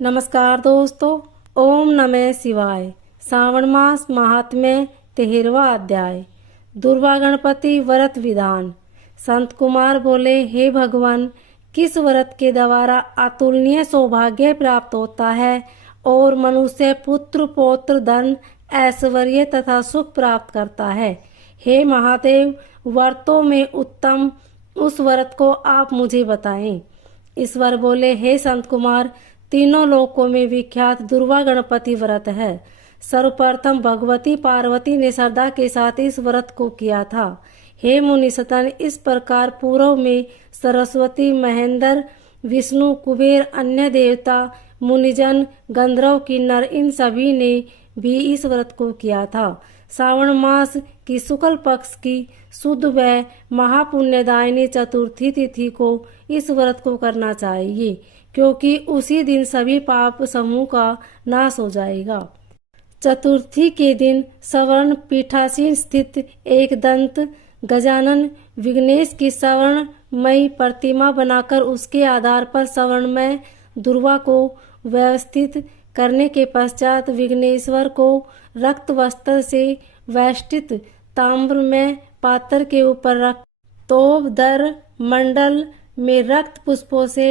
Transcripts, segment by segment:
नमस्कार दोस्तों। ओम नमः शिवाय। श्रावण मास महात्म्य 13वां अध्याय। दुर्वा गणपति व्रत विधान। संत कुमार बोले, हे भगवान, किस व्रत के द्वारा अतुलनीय सौभाग्य प्राप्त होता है और मनुष्य पुत्र पौत्र धन ऐश्वर्य तथा सुख प्राप्त करता है। हे महादेव, व्रतों में उत्तम उस व्रत को आप मुझे बताएं। ईश्वर बोले, हे संत कुमार, तीनों लोकों में विख्यात दुर्वा गणपति व्रत है। सर्वप्रथम भगवती पार्वती ने श्रद्धा के साथ इस व्रत को किया था। हे मुनिसतन, इस प्रकार पूर्व में सरस्वती, महेंद्र, विष्णु, कुबेर, अन्य देवता, मुनिजन, गंधर्व, किन्नर, इन सभी ने भी इस व्रत को किया था। श्रावण मास की शुक्ल पक्ष की शुद्ध व महापुण्यदायिनी चतुर्थी तिथि को इस व्रत को करना चाहिए, क्योंकि उसी दिन सभी पाप समूह का नाश हो जाएगा। चतुर्थी के दिन स्वर्ण पीठासीन स्थित एक दंत गजानन विघ्नेश की स्वर्णमयी प्रतिमा बनाकर उसके आधार पर स्वर्णमय दुर्वा को व्यवस्थित करने के पश्चात विघ्नेश्वर को रक्त वस्त्र से वेष्टित ताम्रमय पात्र के ऊपर रख तोब दर मंडल में रक्त पुष्पों से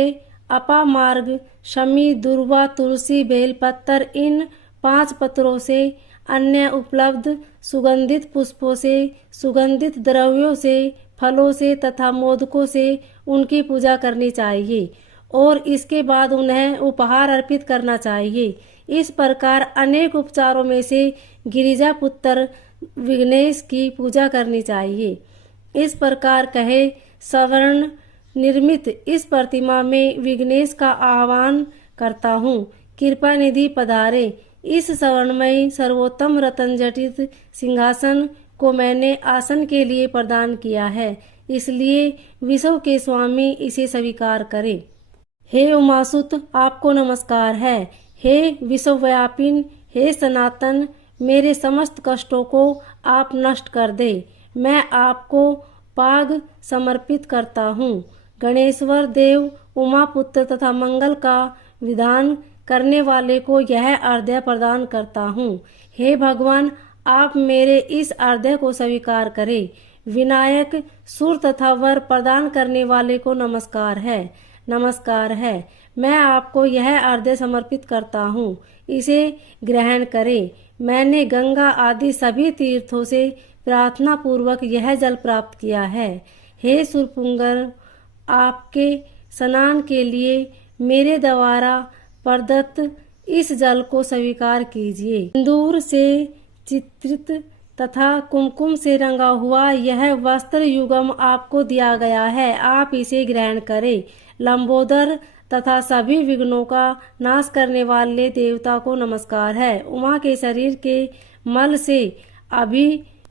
अपामार्ग, शमी, दुर्वा, तुलसी, बेलपत्र, इन 5 पत्रों से, अन्य उपलब्ध सुगंधित पुष्पों से, सुगंधित द्रव्यों से, फलों से तथा मोदकों से उनकी पूजा करनी चाहिए और इसके बाद उन्हें उपहार अर्पित करना चाहिए। इस प्रकार अनेक उपचारों में से गिरिजा पुत्र विघ्नेश की पूजा करनी चाहिए। इस प्रकार कहे स्वर्ण निर्मित इस प्रतिमा में विघ्नेश का आह्वान करता हूँ। कृपा निधि पधारे। इस स्वर्णमयी सर्वोत्तम रतन जटित सिंहासन को मैंने आसन के लिए प्रदान किया है, इसलिए विश्व के स्वामी इसे स्वीकार करें। हे उमासुत, आपको नमस्कार है। हे विश्वव्यापिन, हे सनातन, मेरे समस्त कष्टों को आप नष्ट कर दे। मैं आपको पाग समर्पित करता हूँ। गणेश्वर देव, उमापुत्र तथा मंगल का विधान करने वाले को यह अर्घ्य प्रदान करता हूँ। हे भगवान, आप मेरे इस अर्घ्य को स्वीकार करें। विनायक, सुर तथा वर प्रदान करने वाले को नमस्कार है। नमस्कार है। मैं आपको यह अर्घ्य समर्पित करता हूँ, इसे ग्रहण करें। मैंने गंगा आदि सभी तीर्थों से प्रार्थना पूर्वक यह जल प्राप्त किया है। हे सुरपुंगर, आपके स्नान के लिए मेरे द्वारा प्रदत्त इस जल को स्वीकार कीजिए। सिंदूर से चित्रित तथा कुमकुम से रंगा हुआ यह वस्त्र युगम आपको दिया गया है, आप इसे ग्रहण करें। लंबोदर तथा सभी विघ्नों का नाश करने वाले देवता को नमस्कार है। उमा के शरीर के मल से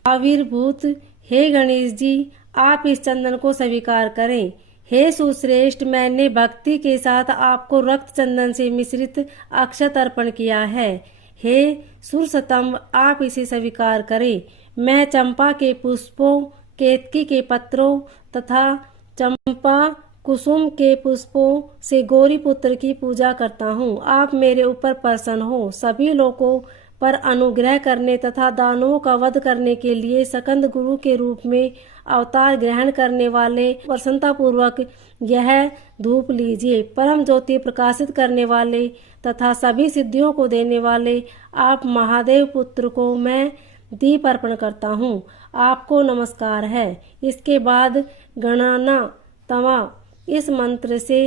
आविर्भूत हे गणेश जी, आप इस चंदन को स्वीकार करें। हे सुश्रेष्ठ, मैंने भक्ति के साथ आपको रक्त चंदन से मिश्रित अक्षत अर्पण किया है। हे सुरसतंभ, आप इसे स्वीकार करें। मैं चंपा के पुष्पों, केतकी के पत्रों तथा चंपा कुसुम के पुष्पों से गौरी पुत्र की पूजा करता हूँ। आप मेरे ऊपर प्रसन्न हो। सभी लोगों पर अनुग्रह करने तथा दानवों का वध करने के लिए सकंद गुरु के रूप में अवतार ग्रहण करने वाले प्रसन्नता पूर्वक यह धूप लीजिए। परम ज्योति प्रकाशित करने वाले तथा सभी सिद्धियों को देने वाले आप महादेव पुत्र को मैं दीप अर्पण करता हूँ। आपको नमस्कार है। इसके बाद गणना तवा इस मंत्र से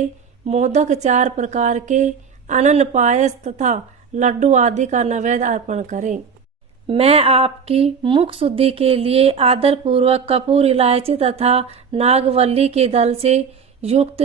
मोदक 4 प्रकार के अनन्य पायस तथा लड्डू आदि का नैवेद्य अर्पण करें। मैं आपकी मुख शुद्धि के लिए आदर पूर्वक कपूर, इलायची तथा नागवल्ली के दल से युक्त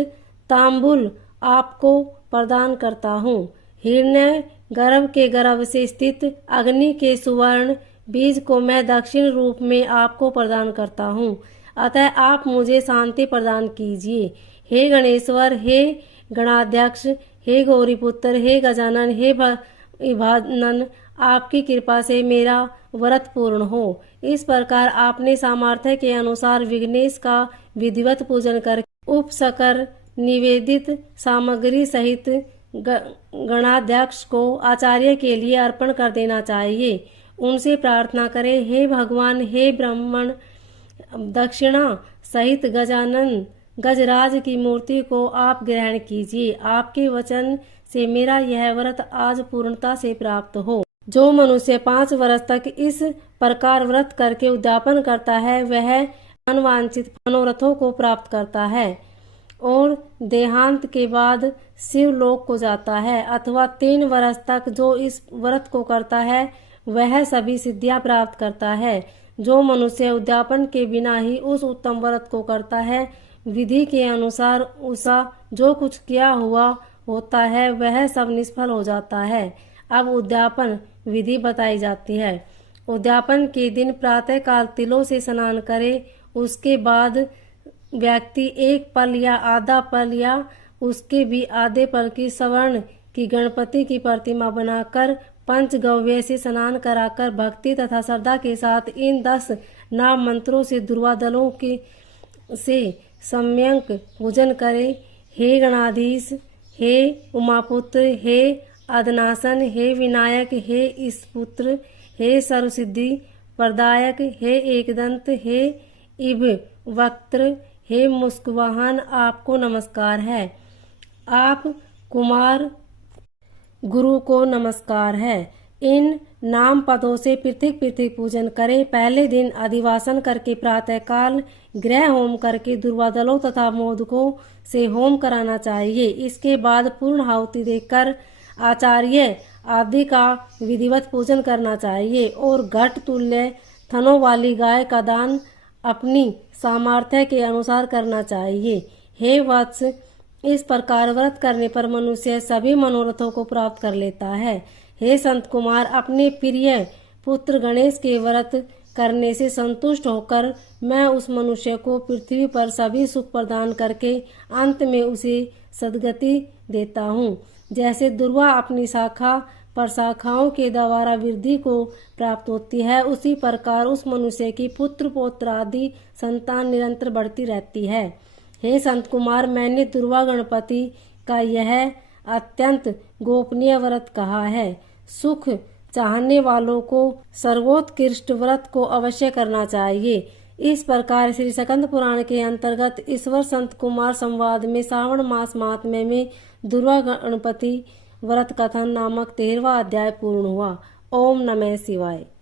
तांबुल आपको प्रदान करता हूँ। हिरण्य गर्भ के गर्भ से स्थित अग्नि के सुवर्ण बीज को मैं दक्षिण रूप में आपको प्रदान करता हूँ, अतः आप मुझे शांति प्रदान कीजिए। हे गणेश्वर, हे गणाध्यक्ष, हे गौरीपुत्र, हे गजानन, हे विभानन, आपकी कृपा से मेरा व्रत पूर्ण हो। इस प्रकार आपने सामर्थ्य के अनुसार विघ्नेश का विधिवत पूजन कर उपसकर निवेदित सामग्री सहित गणाध्यक्ष को आचार्य के लिए अर्पण कर देना चाहिए। उनसे प्रार्थना करें, हे भगवान, हे ब्राह्मण, दक्षिणा सहित गजानन गजराज की मूर्ति को आप ग्रहण कीजिए। आपके वचन से मेरा यह व्रत आज पूर्णता से प्राप्त हो। जो मनुष्य 5 वर्ष तक इस प्रकार व्रत करके उद्यापन करता है वह अनवांछित मनोरथों को प्राप्त करता है और देहांत के बाद शिवलोक को जाता है। अथवा 3 वर्ष तक जो इस व्रत को करता है वह सभी सिद्धियां प्राप्त करता है। जो मनुष्य उद्यापन के बिना ही उस उत्तम व्रत को करता है, विधि के अनुसार उसका जो कुछ किया हुआ होता है वह सब निष्फल हो जाता है। अब उद्यापन विधि बताई जाती है। उद्यापन के दिन प्रातः काल तिलों से स्नान करे। उसके बाद व्यक्ति 1 पल या आधा पल या उसके भी आधे पल की स्वर्ण की गणपति की प्रतिमा बनाकर पंचगव्य से स्नान कराकर भक्ति तथा श्रद्धा के साथ इन 10 नाम मंत्रों से दुर्वा दलों के से सम्यक पूजन करे। हे गणाधीश, हे उमापुत्र, हे अदनासन, हे विनायक, हे ईशपुत्र, हे सर्वसिद्धि प्रदायक, हे एकदंत, हे इव वक्त्र, हे मुस्कुवाहन, आपको नमस्कार है। आप कुमार गुरु को नमस्कार है। इन नाम पदों से पृथक पृथक पूजन करें। पहले दिन अधिवासन करके प्रातः काल गृह होम करके दुर्वादलों तथा मोदकों से होम कराना चाहिए। इसके बाद पूर्ण आहुति देकर आचार्य आदि का विधिवत पूजन करना चाहिए और घट तुल्य थनों वाली गाय का दान अपनी सामर्थ्य के अनुसार करना चाहिए। हे वत्स, इस प्रकार व्रत करने पर मनुष्य सभी मनोरथों को प्राप्त कर लेता है। हे संत कुमार, अपने प्रिय पुत्र गणेश के व्रत करने से संतुष्ट होकर मैं उस मनुष्य को पृथ्वी पर सभी सुख प्रदान करके अंत में उसे सद्गति देता हूँ। जैसे दुर्वा अपनी शाखा पर शाखाओं के द्वारा वृद्धि को प्राप्त होती है, उसी प्रकार उस मनुष्य की पुत्र पौत्र आदि संतान निरंतर बढ़ती रहती है। हे संत कुमार, मैंने दुर्वा गणपति का यह अत्यंत गोपनीय व्रत कहा है। सुख चाहने वालों को सर्वोत्कृष्ट व्रत को अवश्य करना चाहिए। इस प्रकार श्री स्कंद पुराण के अंतर्गत ईश्वर संत कुमार संवाद में श्रावण मास महात्म्य में दुर्वा गणपति व्रत कथन नामक 13वां अध्याय पूर्ण हुआ। ओम नमः शिवाय।